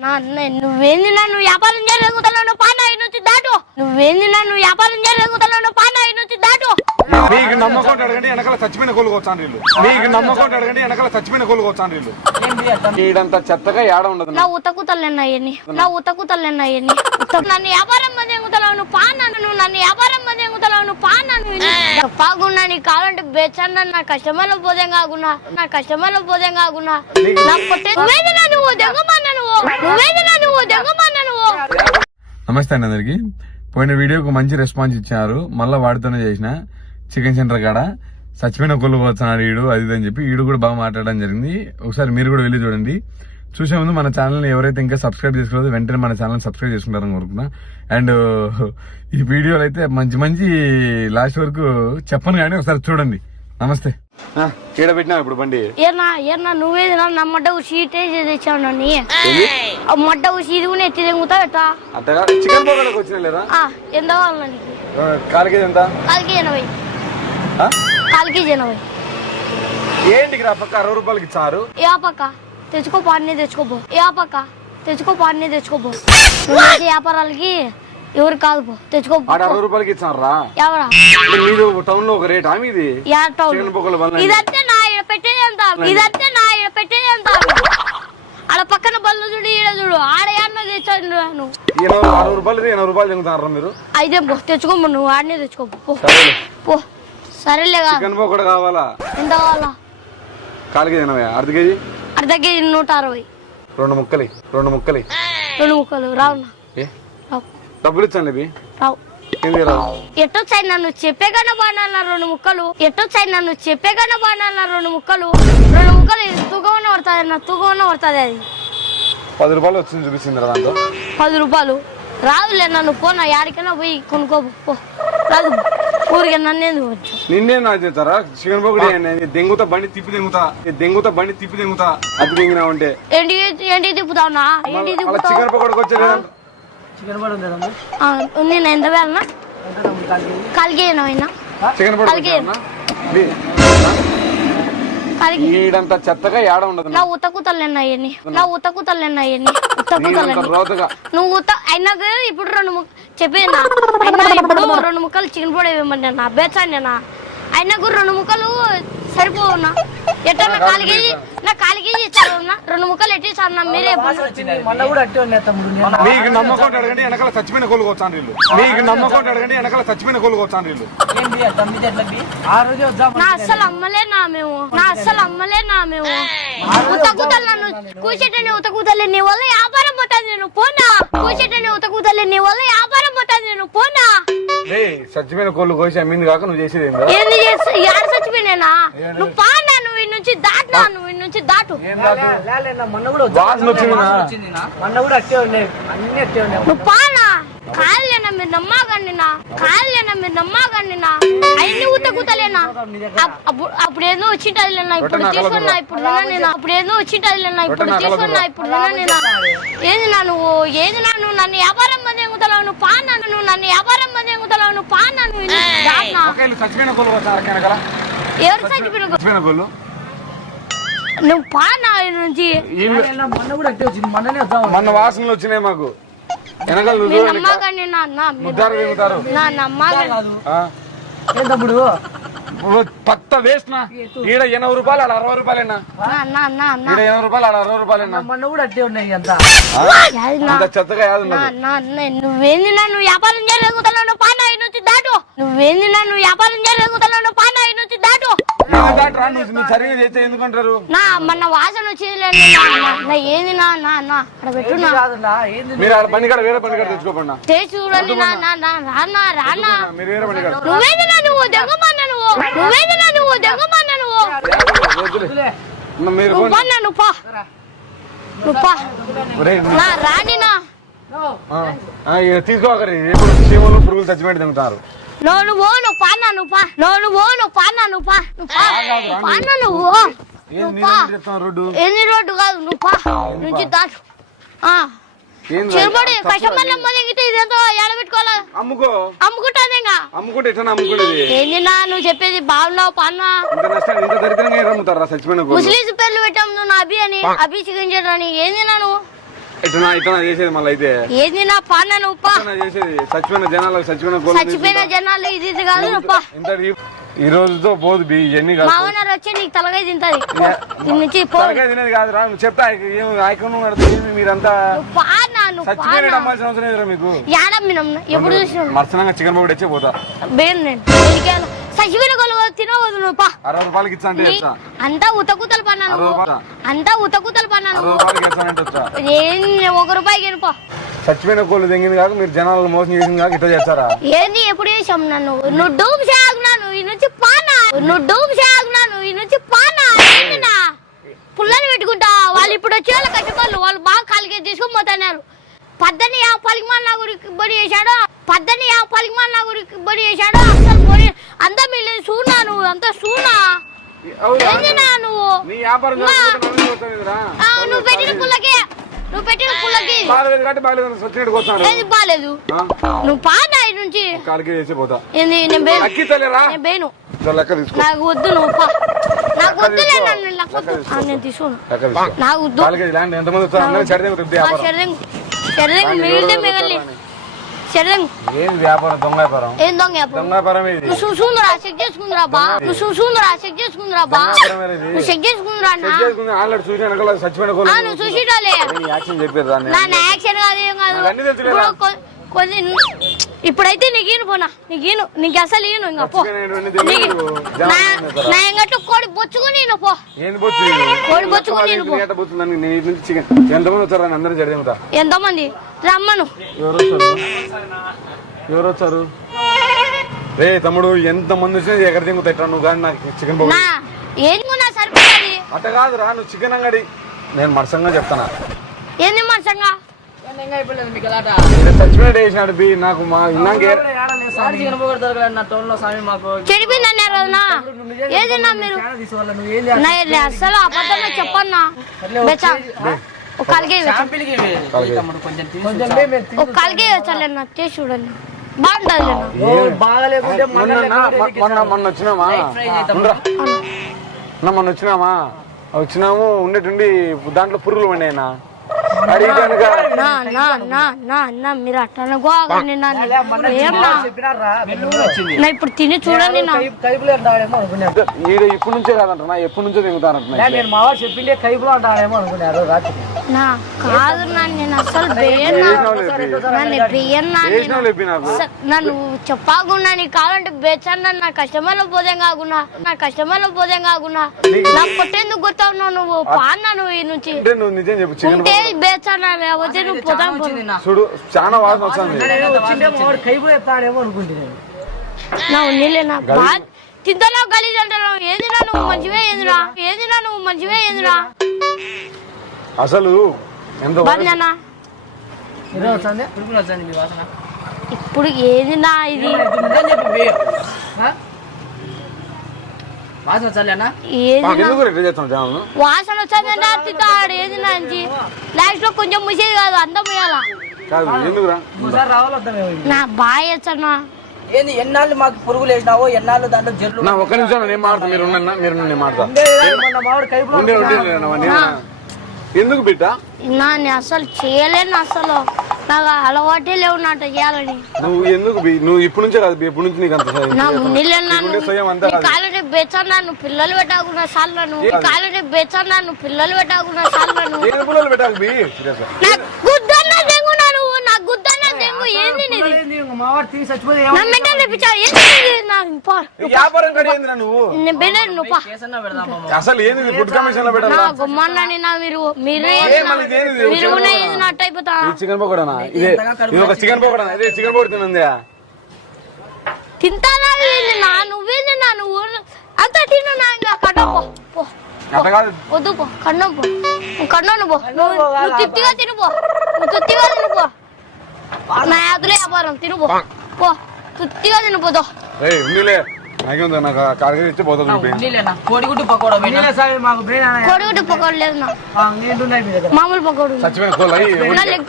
నా నే- నువ్వేంది నన్ను వ్యాపారం చేయలేకుతున్నావు పానా నుంచి దాటు. నువ్వేంది నన్ను వ్యాపారం చేయలేకుతున్నావు పానా నుంచి దాటు. మీకు నమ్మకం అడగండి వెనకాల చచ్చిపోయిన కోళ్ళు వచ్చాను వీళ్ళు. మీకు నమ్మకం అడగండి వెనకాల చచ్చిపోయిన కోళ్ళు వచ్చాను వీళ్ళు. ఈడంత చెత్తగా ఏడ ఉండదు నా నా నన్ను వ్యాపారం మంది పానా నువ్వు నన్ను వ్యాపారం మంది ఎంగుతలేవు నువ్వు పానా నువ్వు పాగున్నా నీ కావాలంటే బేచన్నా నా కష్టమైన పోదేం కాకున్నా నా కష్టమైన పోదేం కాకున్నా. నా పొట్టే నువ్వు దెంగమన్నా నమస్తే అండి అందరికి. పోయిన వీడియోకు మంచి రెస్పాన్స్ ఇచ్చారు. మళ్ళీ వాడితోనే చేసిన. చికెన్ సెంటర్ కాడ. సచిపోయిన కొల్లు పోతున్నాడు ఈడు అది ఇది అని చెప్పి ఈడు కూడా బాగా మాట్లాడడం జరిగింది. ఒకసారి మీరు కూడా వెళ్ళి చూడండి. చూసే ముందు మన ఛానల్ని ఎవరైతే ఇంకా సబ్స్క్రైబ్ చేసుకోలేదో వెంటనే మన ఛానల్ని సబ్స్క్రైబ్ చేసుకుంటారని కోరుకున్నా అండ్ ఈ వీడియోలు అయితే మంచి మంచి లాస్ట్ వరకు చెప్పను కానీ ఒకసారి చూడండి. నమస్తే. ఈడ పెట్టినా ఇప్పుడు బండి? ఏనా ఏనా నువ్వేది నా మడ్డ నన్ను ఆ మడ్డ సీట్ కూడా ఎత్తి తెంగుతా ఎట్టా అట్టగా చికెన్ పోగడకు వచ్చిన లేదా? ఆ, ఎంత కావాలి ఎంత? ఎనభై. ఎనభై. ఏంటికి రా పక్క అరవై రూపాయలకి ఏ పక్క? తెచ్చుకో పాడిని తెచ్చుకోపో ఏ పక్క? తెచ్చుకో పాడిని నువ్వు చేసే వ్యాపారాలకి ఎవరు కాదు పో తెచ్చుకో ఆడ అరవై రూపాయలకి ఇచ్చారా ఎవరా? మీరు టౌన్లో ఒక రేట్ ఆమె ఇది యా టౌన్. చికెన్ ఇదంతే నా ఈడ పెట్టేది ఎంత ఇదంతే నా ఈడ పెట్టేది ఎంత ఆడ పక్కన బల్లు చూడు ఈడ చూడు. ఆడ ఏమన్నా తెచ్చాను నువ్వు. ఎనభై అరవై రూపాయలు ఎనభై రూపాయలు తింగుతారా మీరు? అయితే పో తెచ్చుకోమో నువ్వు. ఆడనే తెచ్చుకో పో. సరేలే పో. సరేలే కాదు. చికెన్ పొగడ కావాలా? ఎంత కావాలా? కాలికి ఎనభై అర్ధ కేజీ? అర్ధ కేజీ నూట అరవై. రెండు ముక్కలి రెండు ముక్కలి. రెండు ముక్కలు. రావునా డబ్బులు ఇచ్చాను ఏంది ఎట్టొచ్చాయి నన్ను? చెప్పే కన్నా బాగా రెండు ముక్కలు. ఎట్టొచ్చాయి నన్ను? చెప్పే కన్నా బాగా రెండు ముక్కలు. రెండు ముక్కలు తూకమన్న పడుతుంది నా తూకమన్న పడుతుంది అది. పది రూపాయలు వచ్చింది చూపించింది దాంతో? పది రూపాయలు. రాదులే నన్ను పోనా యాడికైనా పోయి కొనుక్కో పో. రాదు. ఊరికే నన్ను ఎందుకు వచ్చు నిన్నే నా చేస్తారా? చికెన్ పొగడి దెంగుతా బండి తిప్పి దెంగుతా. దెంగుతా బండి తిప్పి దెంగుతా. అది దెంగినా ఉంటే ఏంటి ఏంటి తిప్పుతావునా? ఏంటి అలా తిప్పుతావు? చికెన్ పొగడకు వచ్చేది చికెన్ పడి ఉంది కదమ్మా ఎంత కలిగి అయినా. చికెన్ ఈడంత చెత్తగా ఏడ ఉండదు నా నువ్వు ఉత అయినాక ఇప్పుడు రెండు ముక్క చెప్పేనా? అయినా ఇప్పుడు రెండు ముక్కలు చికెన్ పొడి వేయమంటే నా బేచాండినా అయినాకు రెండు ముక్కలు సరిపోవునా? ఎట్లా నా కాలు కేజీ నా కాలు కేజీ. రెండు ముక్కలు ఎట్టి మీరే కూడా అట్టే ఉన్నాయి తమ్ముడు మీకు నమ్మకం అడగండి వెనకాల చచ్చిపోయిన కోళ్ళు వచ్చాను వీళ్ళు. మీకు నమ్మకం అడగండి వెనకాల చచ్చిపోయిన కోళ్ళు వచ్చాను వీళ్ళు. నా అస్సలు అమ్మలే నా మేము. నా అస్సలు అమ్మలే నా మేము. ఉతకుతలు నన్ను కూర్చేటని ఉతకుతలే నీ వల్ల వ్యాపారం పోతుంది నేను. పోనా? కూర్చేటని ఉతకుతలే నీ వల్ల వ్యాపారం పోతుంది నేను. పోనా? రే చచ్చిపోయిన కోళ్ళు కోసి అమ్మింది కాక నువ్వు చేసేది ఏందా? ఏంది చేస్తా? చచ్చిపోయినా నువ్వు పానా నువ్వు ఇన్ని నుంచి దాటినా నువ్వు నుంచి దాటు. నువ్వు పానా కాళ్ళేనా మీరు నమ్మకండి నా కాళ్ళేనా మీరు నమ్మకండి నా అన్ని ఉతకుతలేనా అప్- అప్పుడు అప్పుడు ఏదో వచ్చింటదిలేనా? ఇప్పుడు తీసుకున్నా ఇప్పుడు నేను? అప్పుడు ఏదో వచ్చింటదిలేనా? ఇప్పుడు తీసుకున్నా ఇప్పుడు నేను? ఏంది నా నువ్వు? ఏంది నా నువ్వు? నన్ను వ్యాపారం మంది ఎంగుతలావు నువ్వు పానా నువ్వు నన్ను వ్యాపారం మంది ఎంగుతలావు నువ్వు పానా నువ్వు దాటినా? ఎవరు చచ్చిపోయిన నువ్వు పానా ఈ నుంచి. వీళ్ళు నా మొన్న కూడా అట్టే వచ్చింది. మొన్ననే వద్దాం మొన్న వాసనలు వచ్చినాయి మాకు. వెనకాల నువ్వు మీరు వెనక నమ్మకండి నా నా మీరు- ముద్దారు తింగుతారు నా నమ్మకండి కాదు. ఆ? ఏం తమ్ముడు? పత్త వేస్ట్ నా ఈడ ఎనభై రూపాయలు ఆడ అరవై రూపాయలేనా? నా ఈడ ఎనభై రూపాయలు ఆడ అరవై రూపాయలేనా? మొన్న కూడా అట్టే ఉన్నాయి అంతా. చెత్తగా యాదు నువ్వేంది నన్ను వ్యాపారం చేయలేకుతున్నావు పానా నుంచి దాటు. నువ్వేంది నన్ను వ్యాపారం చేయలేకుతున్నావు పానా నుంచి దాటు. సరిగా చేస్తే ఎందుకంటారు నా మన వాసన వచ్చింది నా నా- నా ఏంది నా నా నా అక్కడ పెట్టు నా కాదు నా ఏంది మీరు ఆడ బండి కాడ వేరే బండి కాడ తెచ్చుకోకుండా చేసి చూడండి నా నా నా రానా రానా మీరు వేరే బండి కాడ నువ్వేంది నా నువ్వు దెంగమన్నా నువ్వు నువ్వేంది నా నువ్వు దెంగమన్నా నువ్వు వద్దులే. ఉన్న మీరు నువ్వు పన్నా నువ్వు పా నువ్వు పా ఒరేయ్, నా రాని నా ఆ, ఆ, ఇక తీసుకోకరి చీమలు పురుగులు చచ్చిపోయి తింటారు నో నువ్వు నువ్వు పానా నువ్వు పా. నో నువ్వు నువ్వు పానా నువ్వు పా. నువ్వు పా. పానా నువ్వు. నువ్వు ఎన్ని రోడ్డు. కాదు నువ్వు పా. నుంచి దాటు చిరుబడి కష్టమల్ల మొదగితే ఇదేంతో ఎడబెట్టుకోవాలా అమ్ముకో. అమ్ముకుంటాను ఇంకా. అమ్ముకుంటే ఎట్లా అమ్ముకునేది? ఏంది నా నువ్వు చెప్పేది బాగున్నావు పానా ఇంత నష్టం ఇంత దరిద్రంగా అమ్ముతారా చచ్చిపోయిన కోళ్ళు ముస్లిమ్స్ పేర్లు పెట్టాము నువ్వు నా అభి అని అభి చికెన్ చేయడం ఏంది నా నువ్వు? ఇట్లా ఇట్లా చేసేది మళ్ళీ అయితే. ఏంది నా పాన నువ్వు పా. ఇట్లా చేసేది. చచ్చిపోయిన జనాలకు చచ్చిపోయిన గోళ్ళు చచ్చిపోయిన జనాలు ఇది ఇది కాదు నువ్వు పా ఇంత ఈ- రోజుతో పోదు బి ఇవన్నీ కాదు. మా ఓనర్ వచ్చి నీకు తలకాయ తింటది. దీని నుంచి పో. తలకాయ తినేది కాదు రా నువ్వు చెప్తా ఐకను మీరంతా చచ్చిపోయిన. అమ్మాల్సిన అవసరం మీకు. యాడమ్మినం ఎప్పుడు మర్సనంగా చికెన్ పౌడర్ వచ్చే పోతా. బేను నేను. చచ్చిపోయిన గొల్లు తినవద్దు నువ్వు పా. అరవై రూపాయలకి నీ- అంతా ఉతకుతలు పన్నా అరవై నువ్వు. రూపాయల. అంతా ఉతకుతలు పన్నా అరవై నువ్వు. రూపాయలకి ఇస్తానంటే వచ్చా ఏం ఒక రూపాయికి వెళ్ళిపో చచ్చిపోయిన కోళ్ళు తెంగింది కాక మీరు జనాలను మోసం చేసింది కాక ఇట్లా చేస్తారా? ఏంది ఎప్పుడు చేసాం నన్ను? నువ్వు డూబ్ చేయాకున్నాను ఈ నుంచి పానా నువ్వు డూబ్ చేయాకున్నాను ఈ నుంచి పానా ఏంది నా? పుల్లలు పెట్టుకుంటా వాళ్ళు ఇప్పుడు వచ్చే వాళ్ళ కష్టపడలు వాళ్ళు బాగా కాలికి తీసుకొని పోతున్నారు. పద్దని యా పలికిమాల నా గురికి బడి చేశాడు? పద్దని పలికిమాల నా గురికి బడి చేశాడు అసలు బడి అంతా మీరు చూనా నువ్వు అంతా చూనా అవునా? ఏంది నా నువ్వు? ఆ, నువ్వు పెట్టిన పుల్లకి నువ్వు పెట్టిన పుల్లకి. బాగలేదు బాగలేదు ఏది బాలేదు ఆ? నువ్వు ఈ నుంచి? కాలికి చేసి పోతా. ఏంది నేను బేను నేను బేను. నాకు వద్దు నువ్వు పా. నాకు వద్దులే. నన్ను లెక్క ఆ, నేను తీసుకోను. నాకు వద్దు. ఆ శరీరం మిగిలితే మిగలి. శరీరం ఏం వ్యాపారం? దొంగ వ్యాపారం ఏం దొంగ వ్యాపారం? దొంగ వ్యాపారం ఇది. నువ్వు చూసుకుందిరా చెక్ చేసుకుందిరా బా. నువ్వు చూసుకుందిరా చెక్ చేసుకుందిరా బా. నువ్వు చెక్ చేసుకుందిరా అన్న. చెక్ ఆల్రెడీ చూసిన వెనకాల కోళ్ళు నువ్వు చూసిటాలే. యాక్షన్ చెప్పారు దాన్ని. నా యాక్షన్ కాదు ఏం కాదు. కొన్ని ఇప్పుడైతే నీకు ఈను పోనా? నీకు ఈను నీకు అసలు ఈను ఇంకా పో. నా ఎంగట్టు కోడి బొచ్చుకుని నేను పో? కోడి బొచ్చుకుని నేను పో. ఎంతమంది వచ్చారు అందరూ చెడదేముతా ఎంతమంది? రమ్మను. ఎవరు వచ్చారు రే తమ్ముడు ఎంత మంది వచ్చినా ఎక్కడ తింగు ఎట్లా నువ్వు కానీ నాకు చికెన్ నా ఏం కొన్నా సరిపోతుంది అట్ట కాదురా నువ్వు చికెన్ అంగడి. నేను మరసంగా చెప్తానా ఏంది మనసంగా బి నాకు మా రోజున ఏదన్నా మీరు? అసలు చెప్పన్నా. ఒక కలిగే ఒక వచ్చాలన్న చేసి చూడండి. మొన్న వచ్చినామా? మొన్న వచ్చినామా? వచ్చినాము ఉండేటుండి దాంట్లో పురుగులు పండాయినా మీరు అట్లా గోగండి నా ఇప్పుడు తిని చూడండి నుంచే కాదంటున్నా ఎప్పటి నుంచో తింగుతానంటున్నా నేను మా వాడు చెప్పిండే కైపులు అంటాడేమో అనుకున్నారు రాత్రి. నా కాదు నేను అసలు నన్ను చెప్పాకున్నా నీకు కావాలంటే బేచన్నా నా కస్టమర్లో పోదేం కాకున్నా నా కస్టమర్లో పోదేం కాకున్నా నా పొట్టేందుకు గుర్తావున్నావు నువ్వు? పాన్నా నువ్వు ఈ నుంచి. అంటే నువ్వు నిజం చెప్పు చికెన్ ఉంటే బేచన్నా లేకపోతే నువ్వు. చూడు చాలా వాసన వస్తుంది అనుకుంటున్నాను నా ఉన్నిలే నా తింతలో గలీజ్ అంటావు ఏదిరా నువ్వు మంచివే ఏదిరా? ఏదిరా నువ్వు మంచివే ఏదిరా? అసలు ఎంత బందనా ఈరోజు వచ్చింది పురుగులు వచ్చింది మీ వాసన ఇప్పుడు ఏది నా ఇది ఉందని చెప్పి వేయ. ఆ? వాసన వాసన వచ్చేదంటే ఏది నుంచి లాస్ట్లో కొంచెం ముసేది కాదు అందం నా బాయ్ ఏంది ఎన్నాళ్ళు మాకు పురుగులు వేసినావో ఎన్నాళ్ళు దాంట్లో నా ఒక్క నిమిషం నేను మాడతా మీరు మీరు నేను మాడతా ఎందుకు బిడ్డ? నా నేను అసలు చేయలేను అసలు. నాకు అలవాటే లేవు నాట చేయాలని. నువ్వు ఎందుకు బి- నువ్వు ఇప్పటి నుంచే కాదు బి, ఇప్పటి నుంచి నీకు అంత సహాయం నా. ముందు నీకుండే స్వయం అంతా కాదు. కాలంటే బెచ్చన్నాను పిల్లలు పెట్టాకున్న సార్లను నీ కాలంటే బెచ్చన్నాను పిల్లలు పెట్టాకున్న సార్లను ఏ పుల్లలు పెట్టాలి బి? సీరియస్. నా గుద్దన్న దెంగు నా నువ్వు నా గుద్దన్న దెంగు ఏంది మావాడు తీసి చచ్చిపోతే నా మెంటల్ తెప్పించావు ఏంది నీది? నా పా. వ్యాపారం కడిగిందిరా నువ్వు? నేను బెనర్ నువ్వు పా. అసలు ఏంది ఫుడ్ కమిషన్లో పెట్టాలి నా గుమ్మన్నాని నా మీరు మీరు ఏ మళ్ళీ ఇదేంది? మీరు కూడా ఏది నట్టు అయిపోతా ఇది చికెన్ పకోడానా? ఇదే ఇది ఒక చికెన్ పకోడానా? ఇదే చికెన్ పకోడీ తినంది తింటానా ఏంది? నా నువ్వేంది నా నువ్వు అంత తిను నా ఇంకా. కన్నం పో పో. అట్ట కాదు. వద్దు పో. కన్నం పో. నువ్వు కన్నం పో. నువ్వు నువ్వు తిప్పిగా తిను పో. నువ్వు తుత్తిగా తిను పో. నా యాదులే వ్యాపారం తిను పో. పో. తుత్తిగా తిను పోదో రే ఉండిలే నాకేముంది నాకు కార్గర్ ఇచ్చి పోతుంది. కోడిగుడ్డు పకోడా కొడుగుడు నా మామూలు పకోడు ఉంది. చచ్చిపోయిన కోళ్ళు అయ్యి నా లెగ్